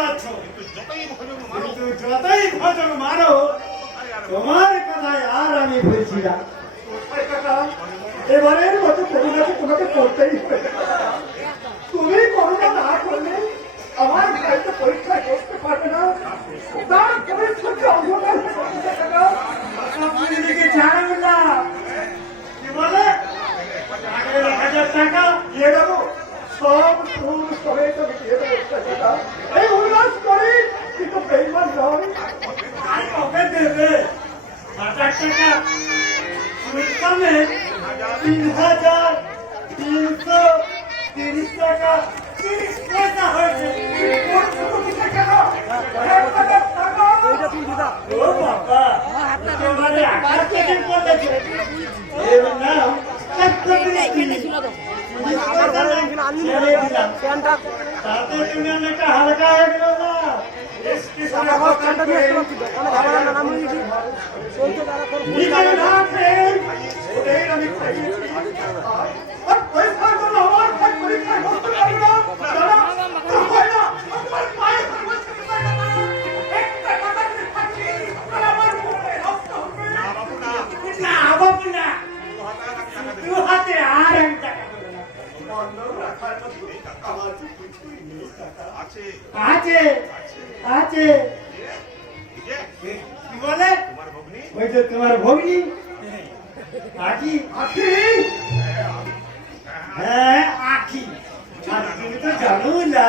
পাচ্ছ কিন্তু যতই ভজন মারো তোমার কথায় আর আমি ভুলছি না। এবারের মতো করুণাকে তোমাকে করতেই হবে। তুমি করুণা না করলে আমার ভাইকে পরীক্ষায় বসতে পারবে না। তার পরীক্ষাকে অন্ধকার যাবে দিকে ছাড়ুন না। কি বলে? হাজার টাকা দিয়ে দেবো। সব সুর সমেত আমি দিয়ে দেবো। কিন্তু বেইমান নয়। আর কবে দেবে? হাজার টাকা। সুতরাং তিন হাজার তিনশো তিরিশ টাকা। তিরিশ পয়সা হয়েছে। ও বাবা। একেবারে আকাশ থেকে পড়েছে এর নাম তাতে তুমি অনেকটা হালকা হয়ে গেল আমি আমার তো কিছুই নেই, কাকা। আছে। আছে। আছে। কি? বলে? তোমার ভগ্নি? ওই যে তোমার ভগ্নি। আকি আখি, হ্যাঁ আকি আর তুমি তো জানো না।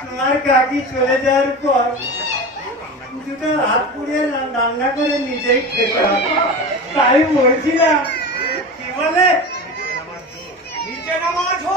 তোমার কাকি চলে যাওয়ার পর দুটো হাত পুড়িয়ে রান্না করে নিজেই খেতে তাই বলছিলাম। কি বলে? নিচে নামাছো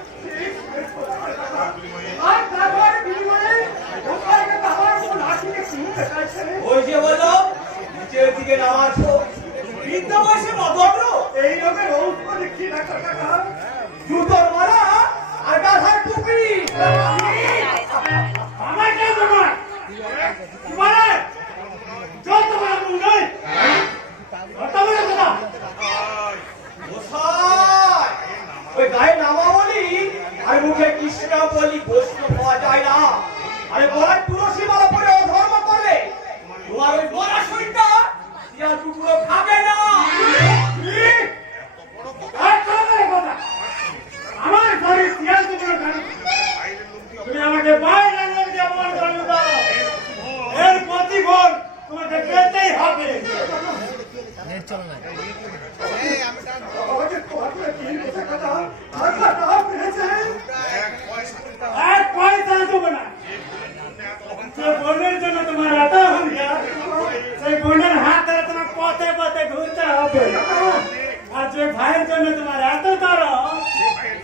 আর যে ভাইয়ের জন্য তোমার এত তর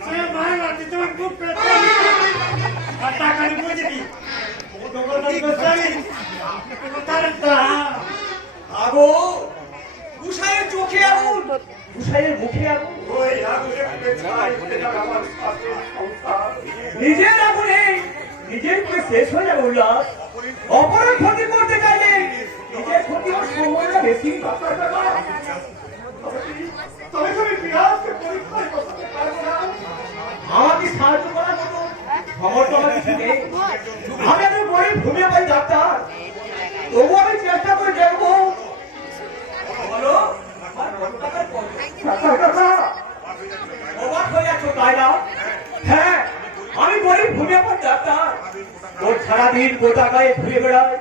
সে ভাই রাতে তোমার খুব পেতে আর টাকা নিয়ে বুঝবি আগো গুসাইয়ের চোখে আগুন। গুসাইয়ের মুখে আগুন? ওই আগুনে পুড়ে ছাই যাবে আমার শ্বাসের সংসার। নিজের আগুনে নিজের করে শেষ হয়ে যাবে উল্লাস। অপরের ক্ষতি করতে চাইলে নিজের ক্ষতি হওয়ার সম্ভাবনা বেশি। চেষ্টা করে দেখব। বলো অবাক হয়ে যাচ্ছ তাই না? হ্যাঁ আমি ডাক্তার। ওর সারাদিন গোটা গায়ে ঘুরে বেড়ায়?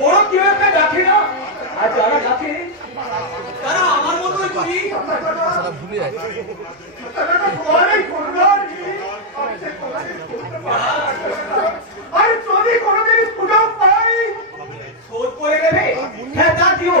বড় কেউ একটা ডাকে না? আর যারা ডাকে তারা আমার মতোই করি আর যদি কোনোদিন সুযোগ পাই শোধ করে দেবে হ্যাঁ তা দিও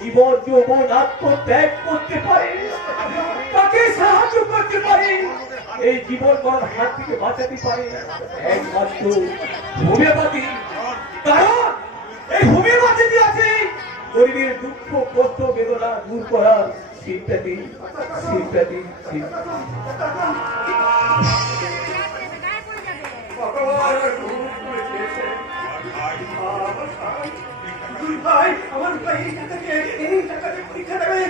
জীবন যৌবন আত্মত্যাগ করতে পারে, তাকে সাহায্য করতে পারে, এই জীবন মরণ হাত থেকে বাঁচাতে পারে। একমাত্র হোমিওপ্যাথি। কারণ এই হোমিওপ্যাথিতে আছে গরিবের দুঃখ, কষ্ট, বেদনা দূর করার সিম্প্যাথি সিম্প্যাথি সিম্প্যাথি আমার ভাই টাকাকে এই টাকাতে পরীক্ষা দেবে